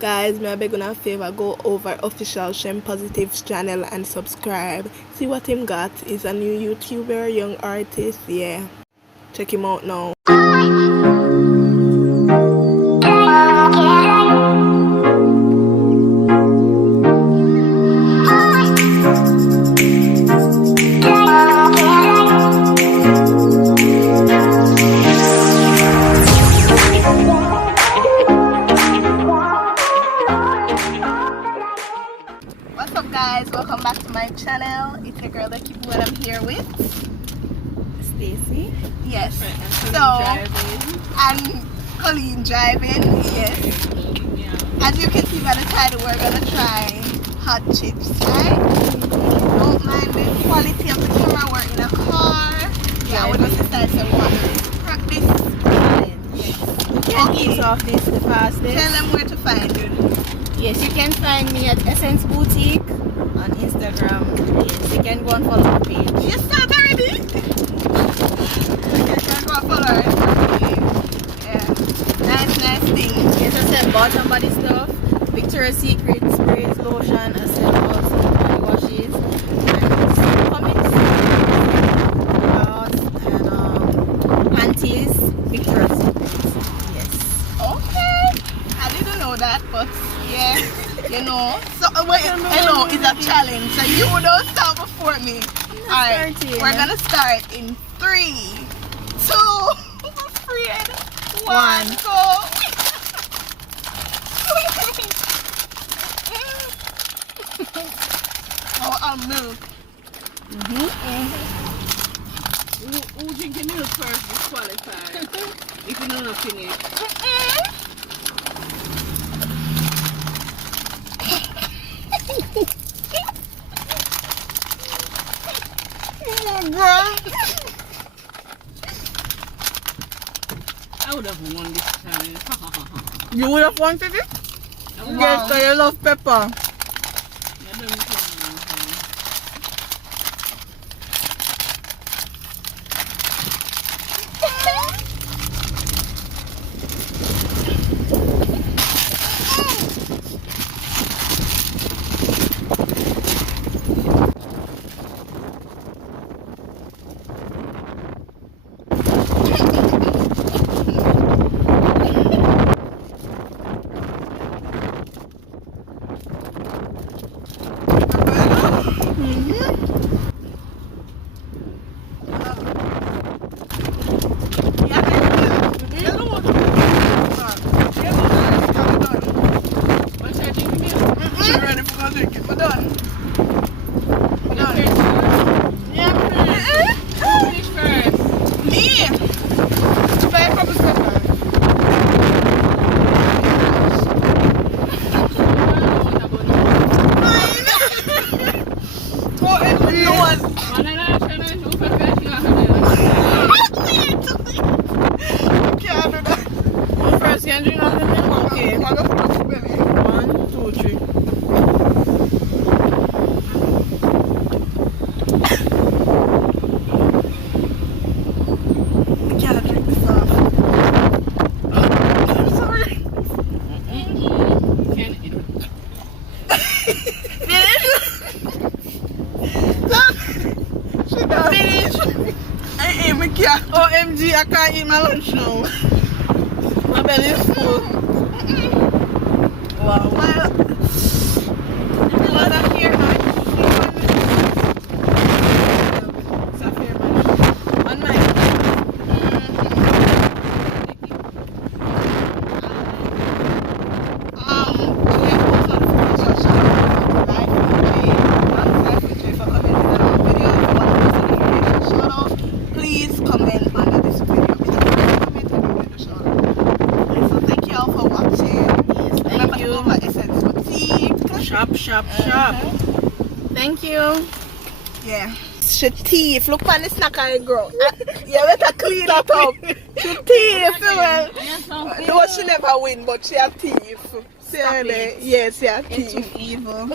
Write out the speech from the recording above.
Guys, may I beg on a favor, go over official Shem Positive's channel and subscribe. See what him got. He's a new YouTuber, young artist, yeah. Check him out now. What's up guys, welcome back to my channel. It's your girl Lucky Boo and I'm here with Stacy. Yes. So and Colleen driving. Yes. Yeah. As you can see by the title, we're gonna try hot chips, right? Don't mind the quality of the camera, we're in a car. Yeah, we just decided to practice. Yes. You can eat off this the fastest. Tell them where to find you. Yes, you can find me at Essence Boutique on Instagram. Yes, you can go and follow the page. You start already? Okay, go and follow her. Yeah. Nice things. Yes, I said bought some body stuff. Victoria's Secret sprays, lotion, I said also body washes and comics, and panties, Victoria's Secret. Yes. Okay. I didn't know that, but yeah, you know. So wait, hello is a challenge. So you don't start before me. Alright, we're gonna start in 3, 2, 3, 1, go. Oh, I'll move. Who drinking milk first is qualified. If you know nothing yet. I would have won this challenge. You would have wanted it? Yes, so you love pepper. OMG, I can't eat my lunch now. My belly is full. Wow. Well, I'm here now. It's a fair much. On my please comment under this video. So thank you all for watching. Yes, thank you. Remember to go over Essence Boutique. Shop. Thank you. Yeah. She teeth. Look on the snacker girl. You better clean that up. She teeth. Well. Though she never win, but she has teeth. See her there? Yes, she has teeth. It's evil.